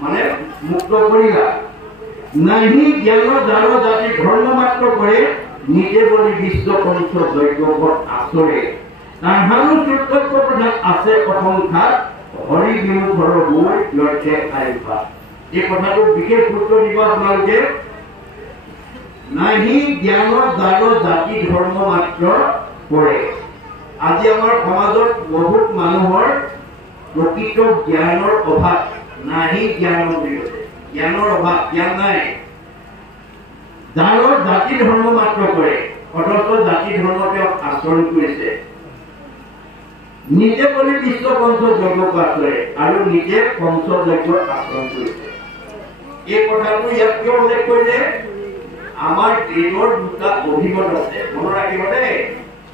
মানে মুক্ত করিলা। নাহি জ্ঞান যার জাতি ধর্ম মাত্র করে নিজে বলি বিশ্ব পঞ্চ যজ্ঞপথ আচরে তাহারও কর্তব্য প্রধান আছে অসংখ্যা হরি বিনু ঘর বই লক্ষ্যে আইবা। এই কথাটো বিশেষ গুৰুত্ব দিব আপোনালোকে। নাহি জ্ঞান যাৰ জাতি ধৰ্ম মাত্ৰ কৰে। আজি আমাৰ সমাজত বহুত মানুহৰ প্ৰকৃত জ্ঞানৰ অভাৱ। নাহি জ্ঞান জ্ঞানৰ অভাৱ, জ্ঞান নাই। যাৰ জাতি ধৰ্ম মাত্ৰ কৰে অথচ জাতি ধৰ্ম তেওঁ আচৰণ কৰিছে। নিজে বলি বিশ্ব পঞ্চ যজ্ঞ কৰে আৰু নিজে পঞ্চ যজ্ঞ আচৰণ কৰিছে। এই কথাটো ইয়াত কিয় উল্লেখ কৰিলে? আমাৰ দেশৰ দুটা অভিমত আছে, মনত ৰাখিব দেই।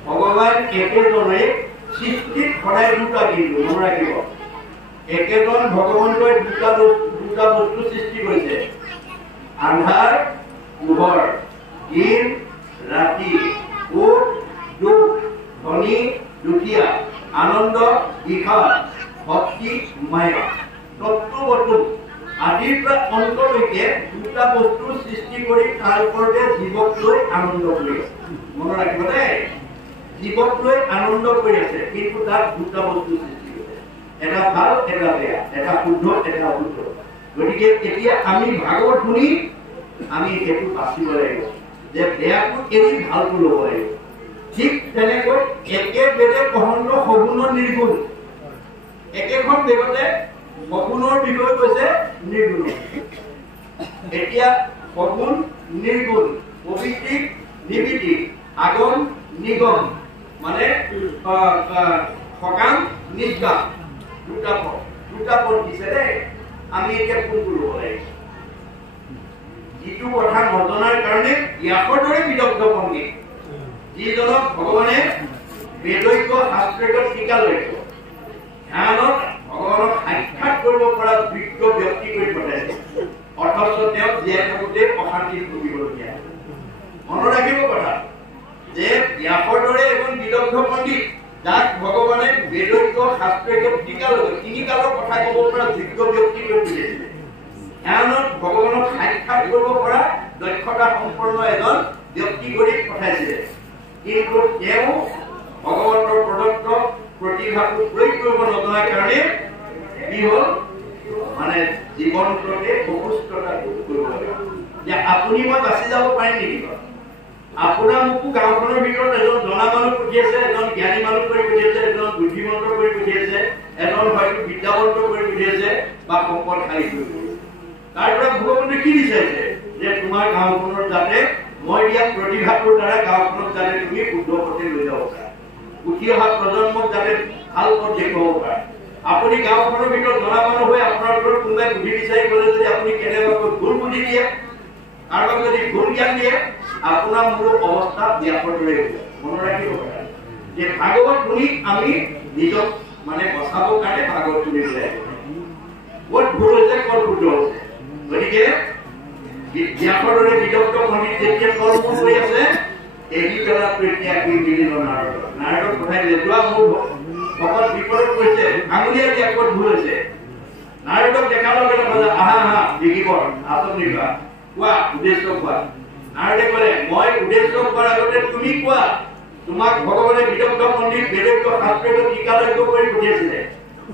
ভগৱান একেজনে সৃষ্টিত সদায় দুটা, কিন্তু মনত ৰাখিব একেজন ভগৱন্তই দুটা বস্তু সৃষ্টি কৰিছে, আন্ধাৰ পোহৰ, দিন ৰাতি, সুখ দুখ, ধনী দুখীয়া, আনন্দ বিষাদ, ভক্তি মায়া। তত্ত্ববস্তু আদিৰ পৰা অন্তলৈকে দুটা বস্তু সৃষ্টি কৰি তাৰ ওপৰতে জীৱক লৈ আনন্দ কৰি আছে। মনত ৰাখিব দেই, জীৱক লৈ আনন্দ কৰি আছে, কিন্তু তাত দুটা বস্তু সৃষ্টি কৰিছে, এটা ভাল এটা বেয়া, এটা শুদ্ধ এটা অশুদ্ধ। গতিকে এতিয়া আমি ভাগৱত শুনি আমি সেইটো বাচিব লাগিব যে বেয়াটো এৰি ভালটো ল'ব লাগিব। ঠিক তেনেকৈ একে বেদে কহন্ত সগুণ নিৰ্গুণ, একেখন বেদতে সগুণৰ বিষয়ে কৈছে নিৰ্গুণ। এতিয়া সগুণ নিৰ্গুণ, প্ৰকৃতি নিবিতি, আগম নিগম, মানে সকাম নিষ্কাম, দুটা পদ দিছে দেই। আমি এতিয়া কোনটো ল'ব লাগিব? যিটো কথা নজনাৰ কাৰণে ইয়াৰ দৰে বিদগ্ধ পণ্ডিত, যিজনক ভগৱানে বেদৈক্য শাস্ত্ৰজ্ঞ টিকা লৈছে, ধ্যানত ভগৱানক সাক্ষাৎ কৰিব পৰা যোগ্য ব্যক্তি কৰি পঠাইছে, অথচ তেওঁ জীয়াই থাকোঁতে অশান্তিত ভুগিবলগীয়া। মনত ৰাখিব কথা যে ব্যাসৰ দৰে এজন বিদগ্ধ পণ্ডিত, যাক ভগৱানে বেদৈক্য শাস্ত্ৰজ্ঞ টিকা লৈছে, তিনি কালৰ কথা ক'ব পৰা যোগ্য ব্যক্তি কৰি পঠিয়াইছিলে, ধ্যানত ভগৱানক সাক্ষাৎ কৰিব পৰা দক্ষতা সম্পন্ন এজন ব্যক্তি কৰি পঠাইছিলে। কিন্তু তেওঁ ভগৱন্তৰ প্ৰদত্ত প্ৰতিভাটো প্ৰয়োগ কৰিব নজনাৰ কাৰণে কি হ'ল, মানে জীৱনটোতে অসুস্থতা কৰিব লাগে। যে আপুনি মই বাচি যাব পাৰিম নেকি? আপোনাৰ মোকো গাঁওখনৰ ভিতৰত এজন জনা মানুহ পঠিয়াইছে, এজন জ্ঞানী মানুহ কৰি পঠিয়াইছে, এজন বুদ্ধিমন্ত কৰি পঠিয়াইছে, এজন হয়তো বিদ্যাৱন্ত কৰি পঠিয়াইছে বা সম্পদশালী কৰি পঠিয়াইছে। তাৰ পৰা ভগৱানে কি বিচাৰিছে? যে তোমাৰ গাঁওখনৰ যাতে মই দিয়া প্ৰতিভাটোৰ দ্বাৰা গাঁওখনক যাতে তুমি শুদ্ধ পথে লৈ যাব পাৰা, উঠি অহা প্ৰজন্মক যাতে ভাল পথ দেখুৱাব পাৰা। আপুনি গাঁওখনৰ ভিতৰত জনা মানুহ হৈ আপোনাৰ ওপৰত কোনোবাই বুদ্ধি বিচাৰি গ'লে যদি আপুনি কেনেবাকৈ ভুল বুদ্ধি দিয়ে, কাৰোবাক যদি ভুল জ্ঞান দিয়ে, আপোনাৰ মোৰ অৱস্থা ব্যাসৰ দৰে হ'ব। মনত ৰাখিব পাৰা যে ভাগৱত শুনি আমি নিজক মানে বচাবৰ কাৰণে ভাগৱত শুনিব লাগিব। ক'ত ভুল হৈছে, ক'ত শুদ্ধ হৈছে। গতিকে ব্যাসৰ দৰে বিদগ্ধ পণ্ডিত যেতিয়া কৰ্ম কৰি আছে, এৰি পেলা এতিয়া কি মিলিব নাৰদক পঠাই দিলে, যোৱা মোৰ ভকত বিপদত পৰিছে, আঙুলিয়াই দিয়া ক'ত ভুল হৈছে। নাৰদক দেখাৰ লগে লগে আহা আহা বিকিবৰ আচৰণ নিবা, কোৱা উদ্দেশ্য কোৱা। নাৰদে ক'লে মই উদ্দেশ্য কোৱাৰ আগতে তুমি কোৱা। তোমাক ভগৱানে বিদগ্ধ পণ্ডিত বেদজ্ঞ শাস্ত্ৰজ্ঞ টিকালজ্ঞ কৰি পঠিয়াইছিলে,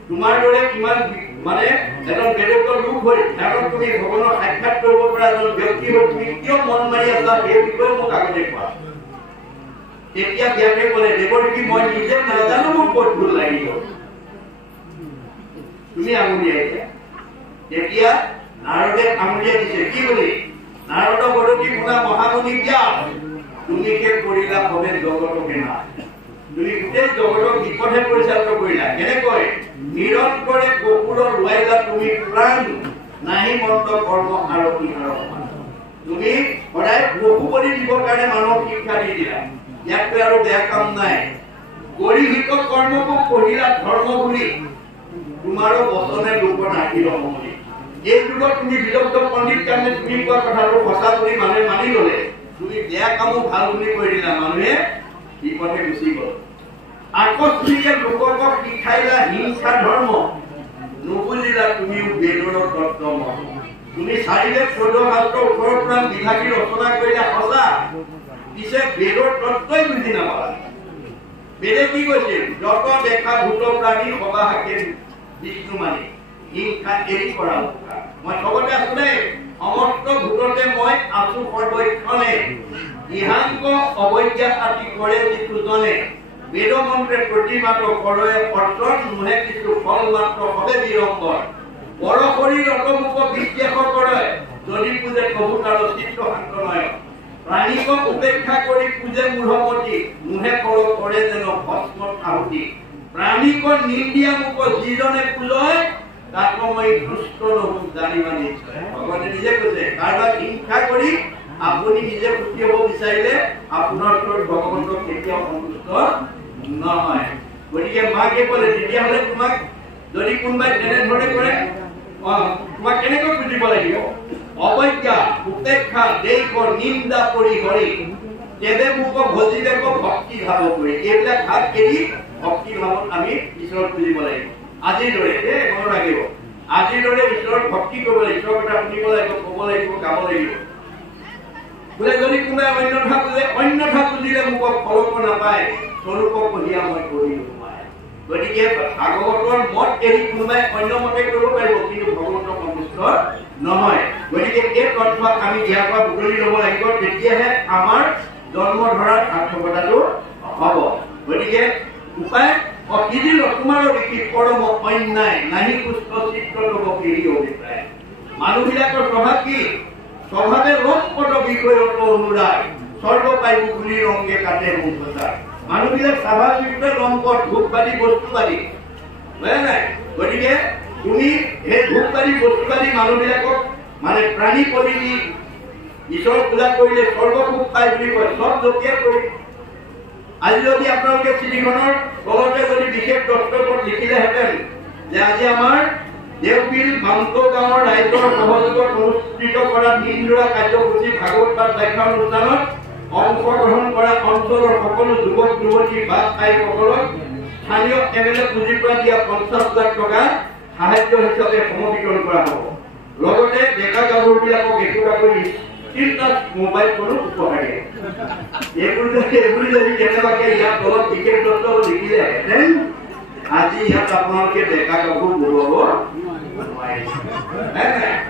তোমাৰ দৰে কিমান মানে এজন বেদজ্ঞ লোক হৈ কাৰণ তুমি ভগৱানক সাক্ষাৎ কৰিব পৰা এজন ব্যক্তি হৈ তুমি কিয় মন মাৰি আছা, সেই বিষয়ে মোক আগতে কোৱা। তেতিয়া ব্যাসে ক'লে দেৱৰ্ষি মই নিজে নাজানো মোৰ ক'ত ভুল লাগি গ'ল, তুমি আঙুলিয়াই দিয়া। তেতিয়া নাৰদে আঙুলিয়াই দিছে কি বুলি? নাৰদ বদতি শুনা মহামুনি ব্যাস, তুমি কে কৰিলা ভৱে জগতকে না। তুমি গোটেই জগতক বিপথে পৰিচালিত কৰিলা। কেনেকৈ? নিৰন্তৰে গকুলত লোৱাইলা তুমি প্ৰাণ, নাহি মন্ত কৰ্ম আৰতি আৰম্ভ। তুমি সদায় বহু বলি দিবৰ কাৰণে মানুহক শিক্ষা দি দিলা, ইয়াতকৈ আৰু বেয়া কাম নাই। কৰি শিক কৰ্মকো পঢ়িলা ধৰ্ম বুলি, তোমাৰো বচনে লোক নাহিল বুলি। এই যুগত তুমি বিদগ্ধ পণ্ডিত কাৰণে তুমি কোৱা কথাটো সঁচা বুলি মানুহে মানি ল'লে, তুমি বেয়া কামো ভাল বুলি কৈ দিলা, মানুহে বিপথে গুচি গ'ল। আকস্মিকে লোকক শিকাইলা হিংসা ধৰ্ম, নুবুজিলা তুমিও বেদৰ তত্ত্ব মত তুমি চাৰিলে 14 শাস্ত্ৰৰ ওপৰৰ পৰা বিভাগী ৰচনা কৰিলা সঁচা পিছে বেদৰ তত্ত্বই বুজি নাপালা বেদে কি কৈছিল যত দেখা ভূত প্ৰাণী সবা হাকে বিষ্ণু মানি হিংসা এৰি কৰা মই সবতে আছো দেই সমস্ত ভূততে মই আছো সৰ্বক্ষণে ইহাংক অবজ্ঞা আতি কৰে যিজনে বেদ মন্ত্ৰে প্ৰতিমাত কৰে অৰ্থৰ মুহে কিছু ফল মাত্ৰ হবে বিৰম্বৰ বড় শৰীৰ অতমুখ বিশ্বাস কৰে যদি পূজে কবুতাৰ চিত্ৰ শান্ত নয় প্ৰাণীক উপেক্ষা কৰি পূজে মূঢ়মতি মুহে কৰে যেন ভস্মত আহুতি প্ৰাণীক নিন্দিয়া মুখ যিজনে পূজয় তাক মই দুষ্ট নহম জানি মানি ভগৱানে নিজে কৈছে কাৰোবাক হিংসা কৰি আপুনি নিজে সুখী হ'ব বিচাৰিলে আপোনাৰ ওচৰত ভগৱন্ত কেতিয়াও সন্তুষ্ট নহয় গতিকে মাকে ক'লে তেতিয়াহ'লে তোমাক যদি কোনোবাই তেনেধৰণে কৰে তোমাক কেনেকৈ বুজিব লাগিব অবজ্ঞা উপেক্ষা দেশ নিন্দা কৰি হৰি তেবে মোক ভজিলে ভক্তি ভাৱ কৰি এইবিলাক ভাৱ এৰি ভক্তি ভাৱত আমি ঈশ্বৰক বুজিব লাগিব আজিৰ দৰে মনত ৰাখিব আজিৰ দৰে ঈশ্বৰক ভক্তি কৰিব লাগিব ঈশ্বৰৰ কথা শুনিব লাগিব ক'ব লাগিব গাব লাগিব বোলে যদি কোনোবাই অন্যথা বুজিলে মোক ফলক নাপায় স্বৰূপ কঢ়িয়া মই কৰিলো গতিকে ভাগৱতৰ মত এৰি কোনোবাই অন্য মতে কৰিব পাৰিব কিন্তু ভগৱন্তৰ সন্তুষ্ট নহয় গতিকে এই তত্ত্ব আমি ইয়াৰ পৰা বুটলি ল'ব লাগিব তেতিয়াহে আমাৰ জন্ম ধৰাৰ সাৰ্থকতাটো হ'ব গতিকে উপায় অকিদিল তোমাৰ দেখি পৰম অন্যায় নাহি পুষ্ট চিত্ৰ ল'ব কেৰি অভিপ্ৰায় মানুহবিলাকৰ স্বভাৱ কি স্বভাৱে ৰূপপদ বিষয়ত অনুৰাগ সৰ্বপায়ু গুলি ৰংগে কাটে মুখতাৰ মানুহবিলাক স্বাভাৱিকতে ৰংপদ ধূপবাদী বস্তুবাদী বুজা নাই গতিকে তুমি সেই ধূপবাদী বস্তুবাদী মানুহবিলাকক মানে প্ৰাণী কৰি দি ঈশ্বৰ পূজা কৰিলে সৰ্বসুখ পায় বুলি কয় চব লোকে কৰি আজি যদি আপোনালোকে চিঠিখনৰ তলতে যদি বিশেষ দস্তখত লিখিলেহেঁতেন যে আজি আমাৰ দেওবিল মাংটো গাঁৱৰ ৰাইজৰ সহযোগত অনুষ্ঠিত কৰা দিনজোৰা কাৰ্যসূচী ভাগৱত পাঠ ব্যাখ্যা অনুষ্ঠানত অংশগ্ৰহণ কৰা অঞ্চলৰ সকলো যুৱক যুৱতী বাদ আইসকলক স্থানীয় এমএলএ পুঁজিৰ পৰা দিয়া 50,000 টকা সাহায্য হিচাপে সমৰ্পিত কৰা হ'ব লগতে ডেকা গাভৰুবিলাকক একোটাকৈ তিনিটা মোবাইল ফোনো উপহাৰ দিয়ে এইবোৰ যদি কেনেবাকে ইয়াৰ তলত বিশেষ দত্ত লিখিলেহেঁতেন আজি ইয়াত আপোনালোকে ডেকা গাভৰু বুঢ়াব নোৱাৰিছে